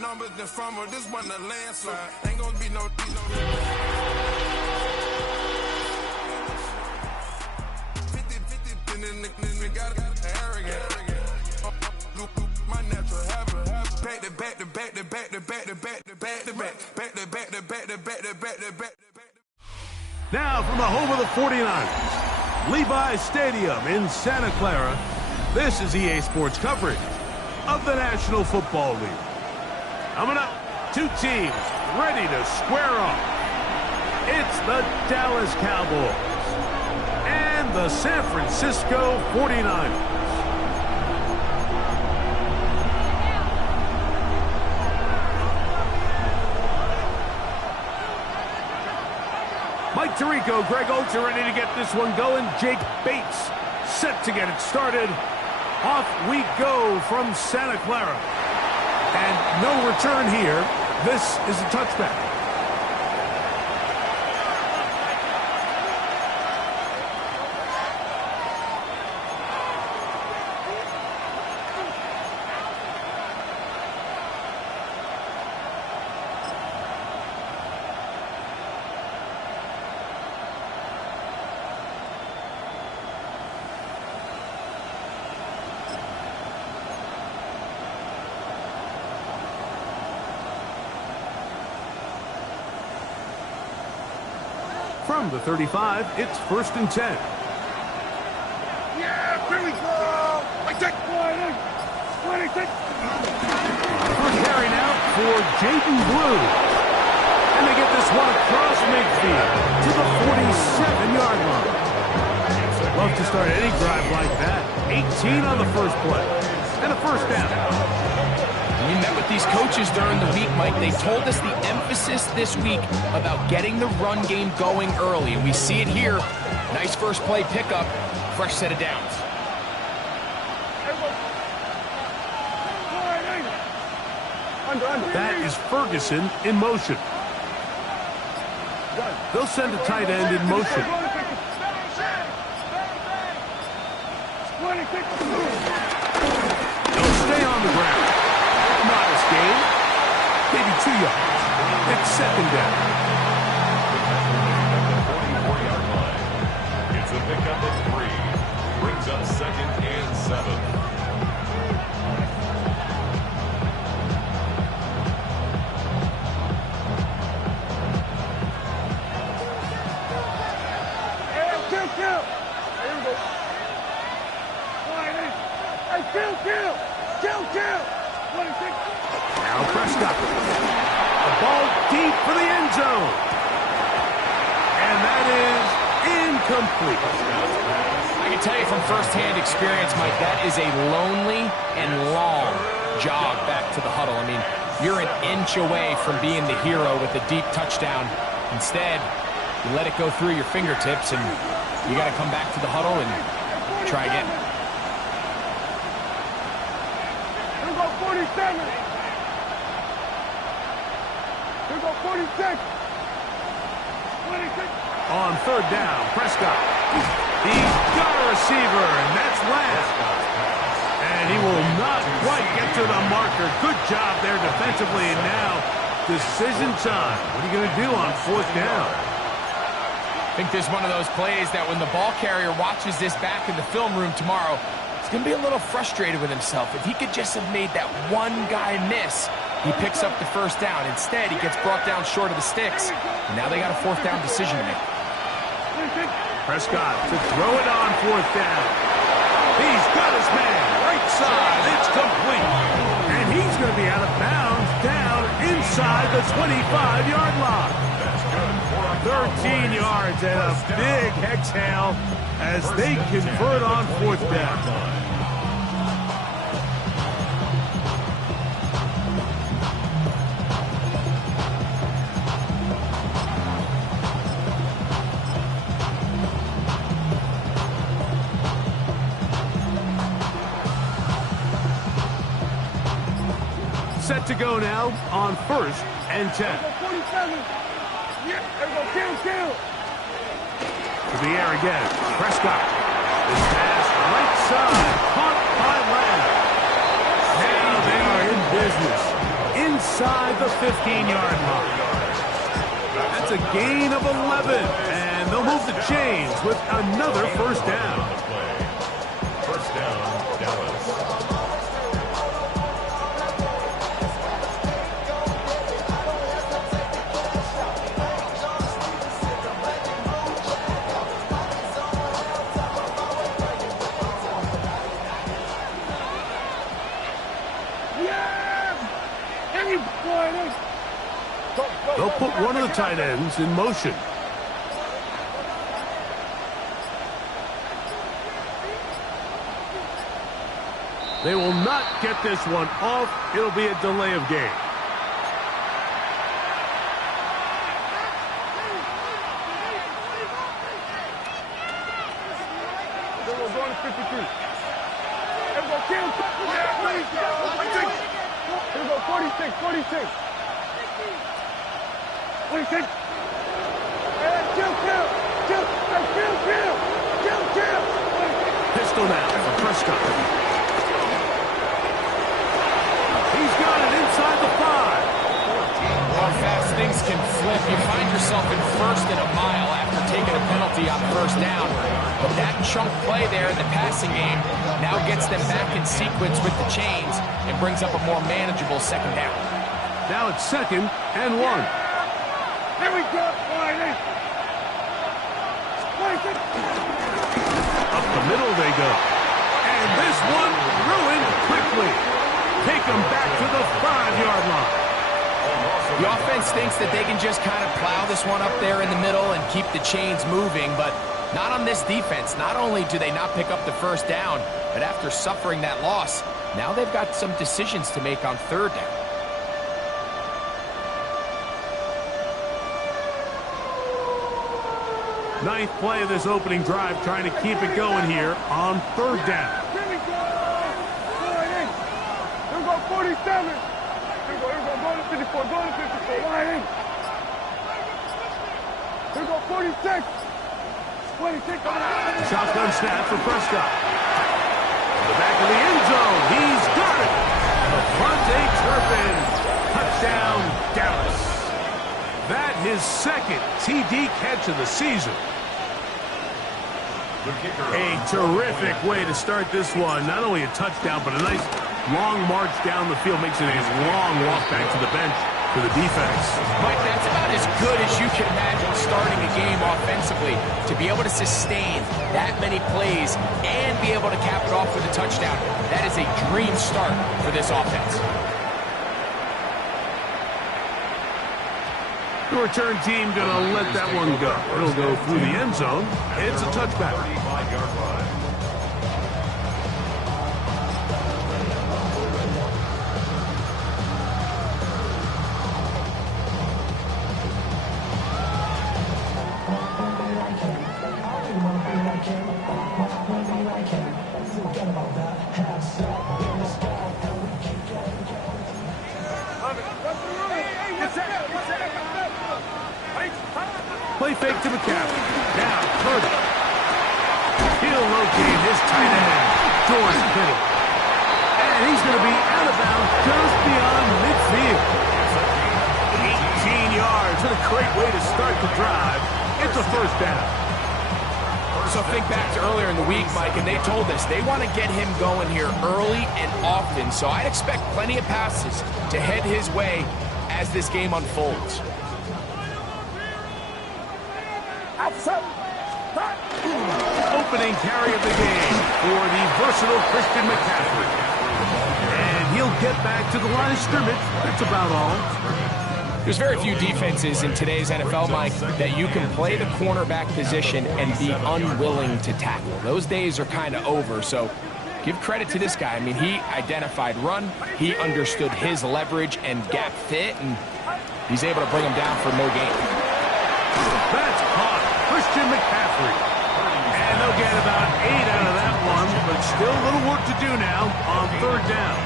numbers than fumble. This one a landslide. Ain't gonna be no. 50-50 in the got arrogant. My natural habit. Back to back to back to back to back to back to back to back back to back to back to back to back to back. Now from the home of the 49ers, Levi's Stadium in Santa Clara, this is EA Sports coverage of the National Football League. Coming up, two teams ready to square off. It's the Dallas Cowboys and the San Francisco 49ers. Mike Tirico, Greg Oates are ready to get this one going. Jake Bates set to get it started. Off we go from Santa Clara. And no return here. This is a touchback. From the 35, it's 1st and 10. Yeah, here we go! I take 26! First carry now for Jaden Blue. And they get this one across midfield to the 47-yard line. Love to start any drive like that. 18 on the first play. And a first down. We met with these coaches during the week, Mike. They told us the emphasis this week about getting the run game going early. And we see it here. Nice first play pickup. Fresh set of downs. That is Ferguson in motion. They'll send a tight end in motion. They'll stay on the ground. Modest gain. Maybe 2 yards. It's second down. It's a pickup of 3. Brings up 2nd and 7. Now Prescott. The ball deep for the end zone. And that is incomplete. I can tell you from firsthand experience, Mike, that is a lonely and long jog back to the huddle. I mean, you're an inch away from being the hero with a deep touchdown. Instead, you let it go through your fingertips, and you got to come back to the huddle and try again. Here we go, 47. Here we go, 46. 26. On third down, Prescott. He's got a receiver, and that's last. And he will not quite get to the marker. Good job there defensively, and now decision time. What are you going to do on 4th down? I think there's one of those plays that when the ball carrier watches this back in the film room tomorrow, he's going to be a little frustrated with himself. If he could just have made that one guy miss, he picks up the first down. Instead, he gets brought down short of the sticks. And now they got a 4th down decision to make. Prescott to throw it on 4th down. He's got his man. Right side. It's complete. And he's going to be out of bounds down inside the 25-yard line. 13 yards and a big exhale as they convert on 4th down. Set to go now on 1st and 10. 47. Yeah, there we go, kill. To the air again. Prescott. This pass right side. Caught by Lamb. Now they are in business. inside the 15-yard line. That's a gain of 11, and they'll move the chains with another first down. First down, Dallas. They'll put one of the tight ends in motion. They will not get this one off. It'll be a delay of game. We're going to 53. Here we go, Kim. Here we go, 46, 46. 46. Kill. Pistol now for Prescott. He's got it inside the 5. How fast things can flip. You find yourself in first and a mile after taking a penalty on first down. But that chunk play there in the passing game now gets them back in sequence with the chains and brings up a more manageable second down. Now it's 2nd and 1. Here we go, Friday. Up the middle they go. And this one ruined quickly. Take them back to the 5-yard line. The offense thinks that they can just kind of plow this one up there in the middle and keep the chains moving, but not on this defense. Not only do they not pick up the first down, but after suffering that loss, now they've got some decisions to make on third down. Ninth play of this opening drive, trying to keep it going here on third down. Here we go. Here we go, 47. Here we go, go to 54, go to 54. Wide in. Here we go, 46. 26. Shotgun snap for Prescott. To the back of the end zone. He's got it. Devontae Turpin. Touchdown, Dallas. That his second TD catch of the season. A terrific way to start this one. Not only a touchdown, but a nice long march down the field. Makes it a long walk back to the bench for the defense. Mike, that's about as good as you can imagine starting a game offensively. To be able to sustain that many plays and be able to cap it off with a touchdown, that is a dream start for this offense. The return team going to let that one go. It'll go through the end zone. It's a touchback. Play fake to McCaffrey. Now, Purdy. He'll locate his tight end, George Kittle. And he's going to be out of bounds just beyond midfield. 18 yards. What a great way to start the drive. It's a first down. So think back to earlier in the week, Mike, and they told us they want to get him going here early and often. So I'd expect plenty of passes to head his way as this game unfolds. Opening carry of the game for the versatile Christian McCaffrey. And he'll get back to the line of scrimmage. That's about all. There's very few defenses in today's NFL, Mike, that you can play the cornerback position and be unwilling to tackle. Those days are kind of over, so give credit to this guy. I mean, he identified run, he understood his leverage and gap fit, and he's able to bring him down for no gain. That's caught. Christian McCaffrey. And they'll get about 8 out of that one, but still a little work to do now on third down.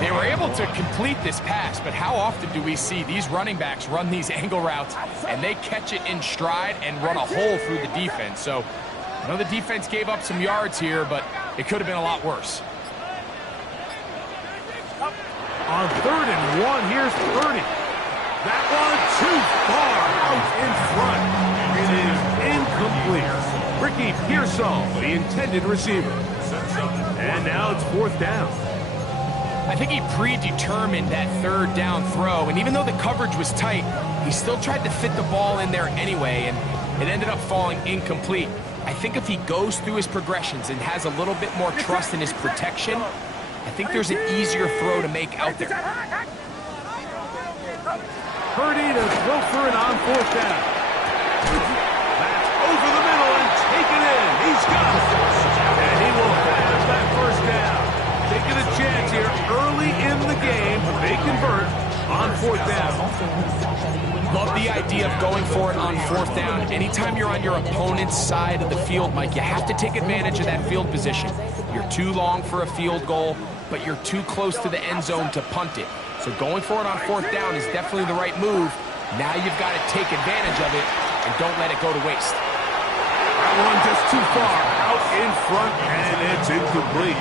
They were able to complete this pass, but how often do we see these running backs run these angle routes and they catch it in stride and run a hole through the defense? So I know the defense gave up some yards here, but it could have been a lot worse. On 3rd and 1, here's Purdy. That one too far out in front. It is incomplete. Ricky Pearsall, the intended receiver. And now it's 4th down. I think he predetermined that 3rd down throw, and even though the coverage was tight, he still tried to fit the ball in there anyway, and it ended up falling incomplete. I think if he goes through his progressions and has a little bit more trust in his protection, I think there's an easier throw to make out there. Purdy to throw for it on 4th down. That's over the middle and taken in. He's got it. And he will have that 1st down. Taking a chance here early in the game. They convert on 4th down. Love the idea of going for it on 4th down. Anytime you're on your opponent's side of the field, Mike, you have to take advantage of that field position. You're too long for a field goal, but you're too close to the end zone to punt it. So going for it on 4th down is definitely the right move. Now you've got to take advantage of it and don't let it go to waste. That one just too far out in front, and it's incomplete.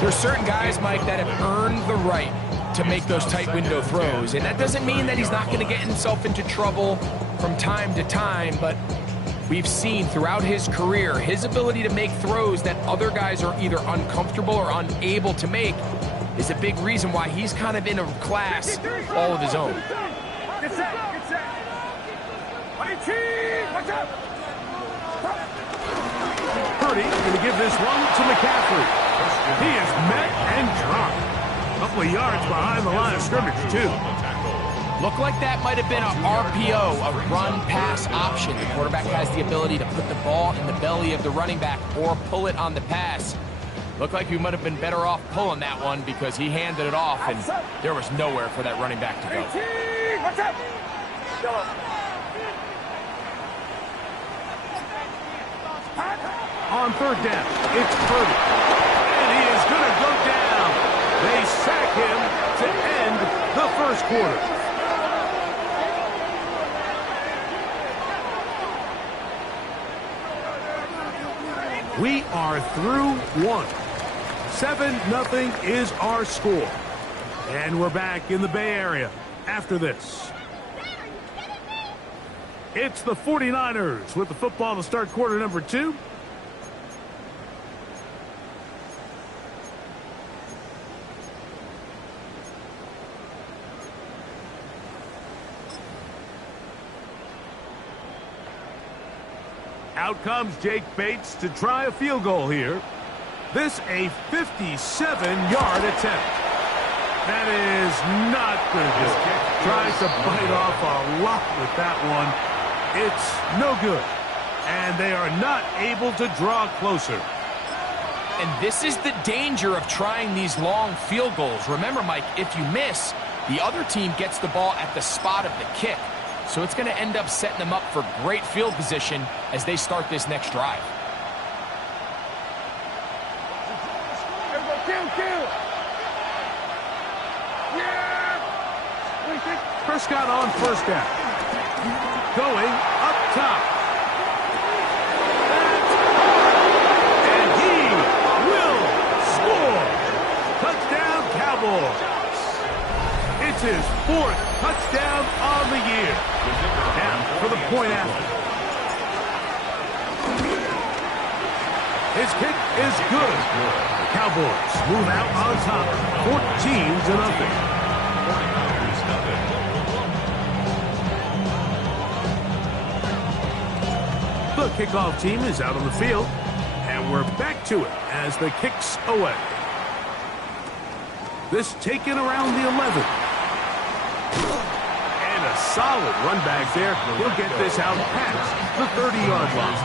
There's certain guys, Mike, that have earned the right to make those tight window throws, and that doesn't mean that he's not going to get himself into trouble from time to time, but we've seen throughout his career his ability to make throws that other guys are either uncomfortable or unable to make is a big reason why he's kind of in a class all of his own. Get set, get set. Watch out. Purdy going to give this one to McCaffrey. He is met and dropped. A couple of yards behind the line of scrimmage, too. Looked like that might have been an RPO, a run-pass option. The quarterback has the ability to put the ball in the belly of the running back or pull it on the pass. Looked like he might have been better off pulling that one because he handed it off, and there was nowhere for that running back to go. Watch out. On 3rd down, it's Purdy. And he is going to go down. They sack him to end the 1st quarter. We are through 1. 7-0 is our score. And we're back in the Bay Area after this. It's the 49ers with the football to start quarter number 2. Out comes Jake Bates to try a field goal here. This a 57-yard attempt. That is not going to do it. Tries to bite off a lot with that one. It's no good. And they are not able to draw closer. And this is the danger of trying these long field goals. Remember, Mike, if you miss, the other team gets the ball at the spot of the kick. So it's going to end up setting them up for great field position as they start this next drive. Kill. Yeah. Prescott on 1st down. Going up top. And he will score. Touchdown, Cowboys. It's his 4th touchdown on the year. Now for the point after. His kick is good. The Cowboys move out on top, 14-0. The kickoff team is out on the field, and we're back to it as the kick's away. This taken around the 11. And a solid run back there. He'll get this out past the 30-yard line.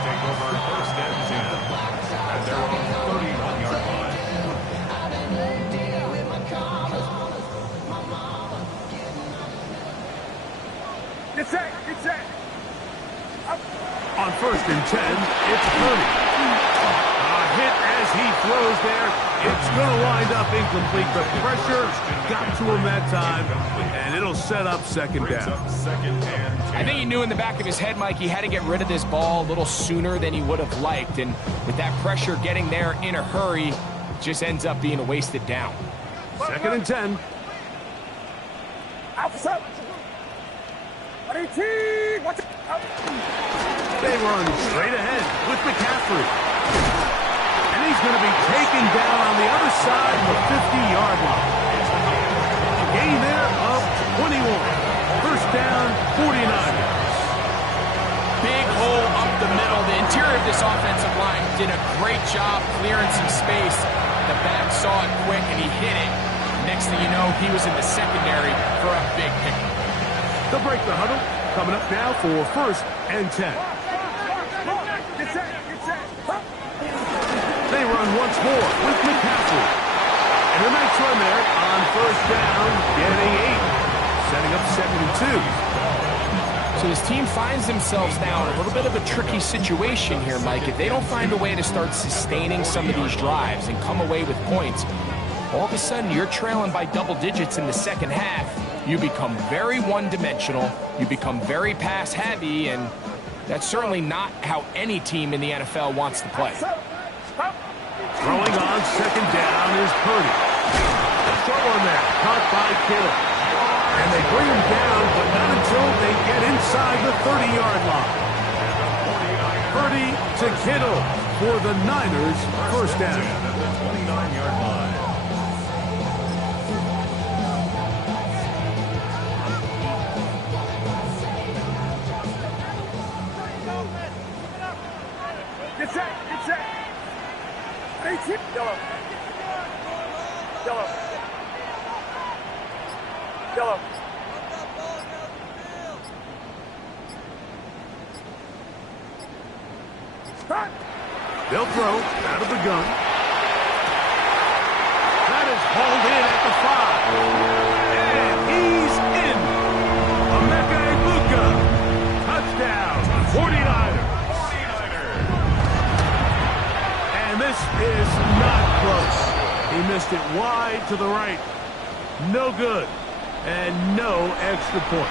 Get set. On 1st and 10, it's Purdy. A hit as he throws there. It's going to wind up incomplete. The pressure got to him that time, and it'll set up 2nd down. I think he knew in the back of his head, Mike, he had to get rid of this ball a little sooner than he would have liked. And with that pressure getting there in a hurry, it just ends up being a wasted down. 2nd and 10. They run straight ahead with McCaffrey. And he's going to be taken down on the other side of the 50-yard line. A gain there of 21. First down, 49ers. Big hole up the middle. The interior of this offensive line did a great job clearing some space. The back saw it quick, and he hit it. Next thing you know, he was in the secondary for a big pickup. They'll break the huddle. Coming up now for first and 10. They run once more with McCaffrey. And a nice run there on first down, getting 8. Setting up 2nd and 2. So this team finds themselves now in a little bit of a tricky situation here, Mike. If they don't find a way to start sustaining some of these drives and come away with points, all of a sudden you're trailing by double digits in the second half. You become very one-dimensional, you become very pass-heavy, and that's certainly not how any team in the NFL wants to play. Throwing on second down is Purdy. The throw on there, caught by Kittle. And they bring him down, but not until they get inside the 30-yard line. Purdy to Kittle for the Niners, first down. The 29-yard line. Get set. Yellow. They'll throw out of the gun. That is hauled in at the 5. And he's in. Emeka Egbuka. Touchdown, 49ers. And this is not close. He missed it wide to the right. No good. And no extra point.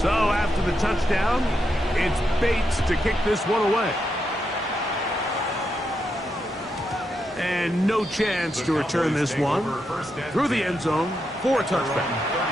So after the touchdown, it's Bates to kick this one away. And no chance to return this one through the end zone for a touchback.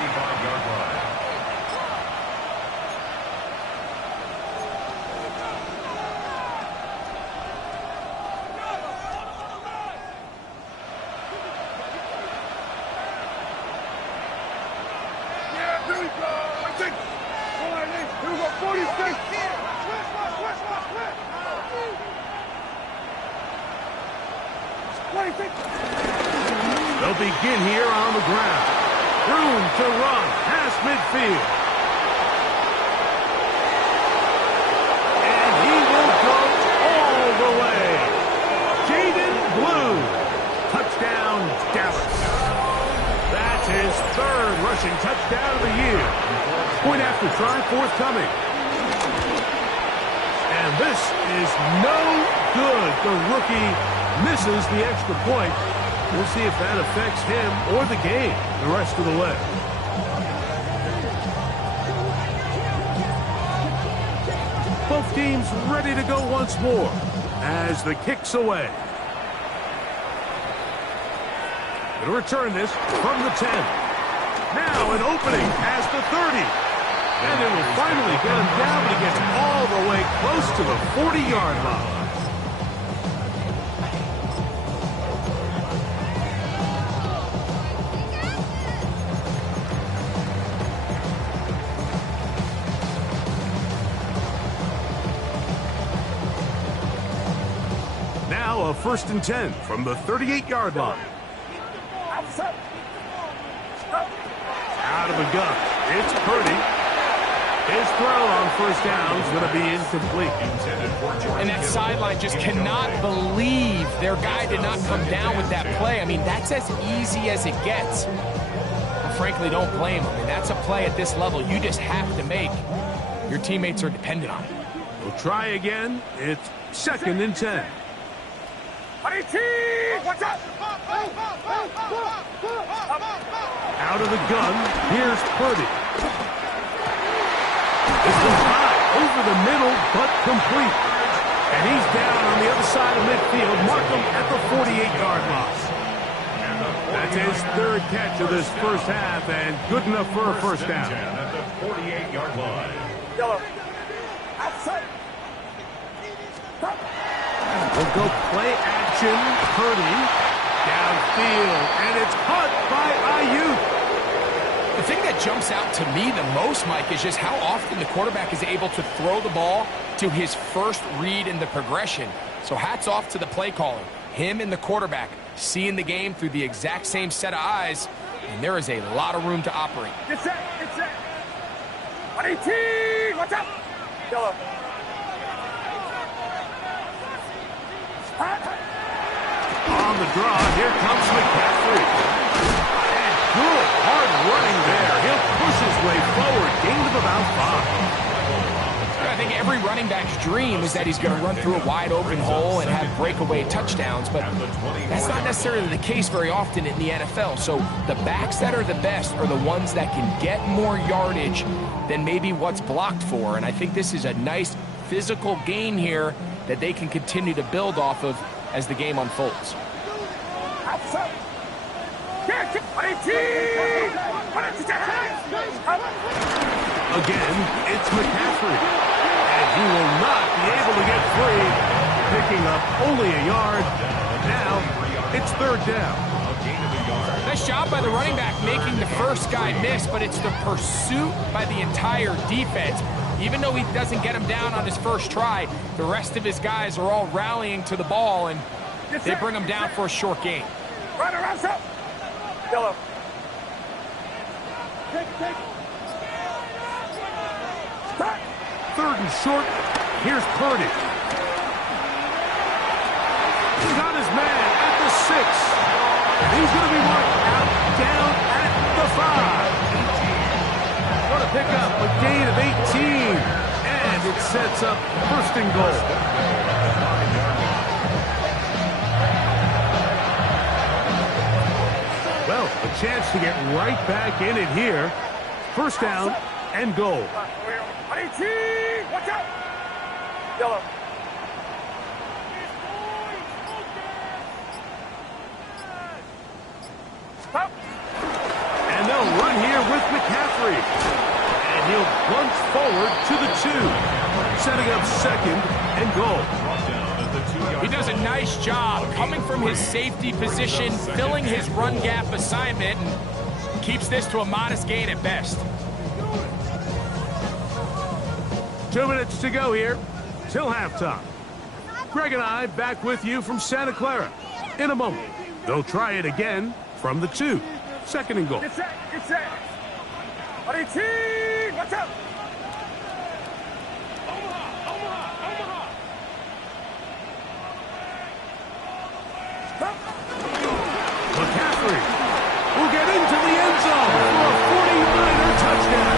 They'll begin here on the ground. Room to run past midfield. And he will go all the way. Jaden Blue. Touchdown, Dallas. That's his third rushing touchdown of the year. Point after try forthcoming. And this is no good. The rookie misses the extra point. We'll see if that affects him or the game the rest of the way. Both teams ready to go once more as the kick's away. Going to return this from the 10. Now an opening past the 30. And it will finally get him down to get all the way close to the 40-yard line. Now a 1st and 10 from the 38-yard line. Out of the gun. It's Purdy. His throw on first down is going to be incomplete. And that sideline just cannot believe their guy did not come down with that play. I mean, that's as easy as it gets. I frankly don't blame him. I mean, that's a play at this level you just have to make. Your teammates are dependent on it. We'll try again. It's 2nd and 10. Out of the gun, here's Purdy. This is high over the middle, but complete. And he's down on the other side of midfield. Mark him at the 48-yard line. That's his third catch of this first half, and good enough for a first down. At the 48-yard line. Yellow. Outside. We'll go play action. Purdy downfield, and it's caught by Ayuk. The thing that jumps out to me the most, Mike, is just how often the quarterback is able to throw the ball to his first read in the progression. So hats off to the play caller. Him and the quarterback seeing the game through the exact same set of eyes, and there is a lot of room to operate. Get set. Get set. 118. Watch out. Yellow. On the draw, here comes McCaffrey. And good, hard running there. He'll push his way forward. Gain of about 5. I think every running back's dream is that he's going to run through a wide open hole and have breakaway touchdowns, but that's not necessarily the case very often in the NFL. So the backs that are the best are the ones that can get more yardage than maybe what's blocked for, and I think this is a nice physical gain here that they can continue to build off of as the game unfolds. Outside. Again, it's McCaffrey. And he will not be able to get free, picking up only a yard. Now, it's third down. Nice job by the running back making the first guy miss, but it's the pursuit by the entire defense. Even though he doesn't get him down on his first try, the rest of his guys are all rallying to the ball, and they bring him down for a short gain. Right around, up. Yellow. Take. Stop. Third and short. Here's Purdy. He got his man at the 6. He's going to be marked out down at the 5. What a pickup, a gain of 18. And it sets up first and goal. Well, a chance to get right back in it here. First down and goal. 118. Watch out. Yellow. Stop. And they'll run here with McCaffrey. And he'll plunge forward to the 2. Setting up second and goal. He does a nice job coming from his safety position, filling his run gap assignment, and keeps this to a modest gain at best. 2 minutes to go here till halftime. Greg and I back with you from Santa Clara. In a moment, they'll try it again from the 2. Second and goal. Get set. 118. Watch out. McCaffrey will get into the end zone for a 49er touchdown.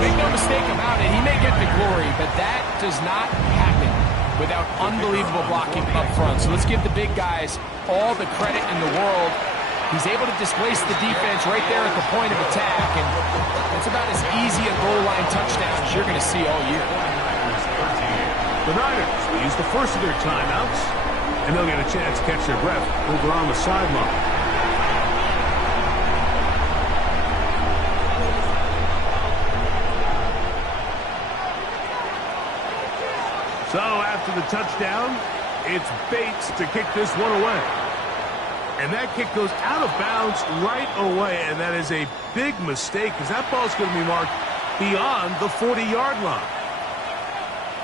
Make no mistake about it, he may get the glory, but that does not happen without unbelievable blocking up front. So let's give the big guys all the credit in the world. He's able to displace the defense right there at the point of attack, and it's about as easy a goal line touchdown as you're going to see all year. The Niners will use the first of their timeouts, and they'll get a chance to catch their breath over on the sideline. So after the touchdown, it's Bates to kick this one away. And that kick goes out of bounds right away, and that is a big mistake because that ball's going to be marked beyond the 40-yard line.